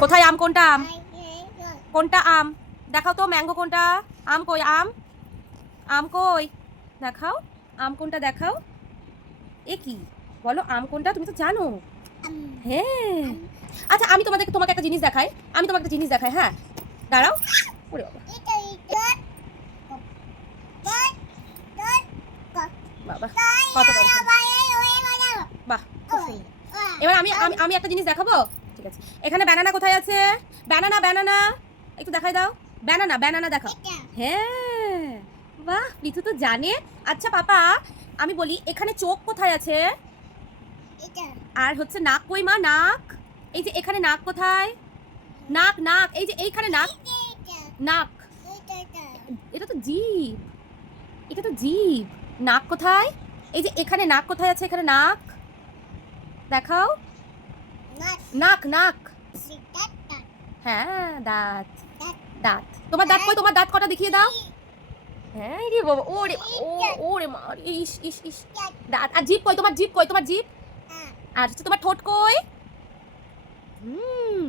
কোথায় আম? কোনটা আম? কোনটা আম দেখাও তো? ম্যাঙ্গো কোনটা? আম কই? আম আম কই? দেখাও আম কোনটা, দেখাও। এ কি বলো, আম কোনটা? তুমি তো জানো। হ্যাঁ, আচ্ছা আমি তোমাকে একটা জিনিস দেখাই। আমি তোমাকে একটা জিনিস দেখাই, হ্যাঁ দাঁড়াও। ওরে বাবা, বাবা কত বড় সুন্দর। বাহ খুব সুন্দর। এবার আমি আমি আমি একটা জিনিস দেখাবো। ঠিক আছে, এখানে ব্যানানা কোথায় আছে? ব্যানানা, ব্যানানা একটু দেখাই দাও। ব্যানানা, ব্যানানা দেখাও। হ্যাঁ, বাহ পিছু তো জানে। আচ্ছা পাপা, আমি বলি এখানে চোখ কোথায় আছে? আর হচ্ছে নাক কই মা? নাক, এই যে এখানে নাক কোথায়? নাক, নাক, এই যে এইখানে নাক। নাক, এটা তো জিভ, এটা তো জিভ। নাক কোথায়? এই যে এখানে নাক কোথায় আছে? এখানে নাক দেখাও। নাক, নাক। হ্যাঁ, দাঁত, দাঁত। তোমার দাঁত কই? তোমার দাঁত কটা দেখিয়ে দাও। হ্যাঁ রে বাবা, ওরে ও, ওরে মা, ইস ইস ইস। দাঁত আর জিভ কই? তোমার জিভ কই? তোমার জিভ আর হচ্ছে তোমার ঠোঁট কই? হুম,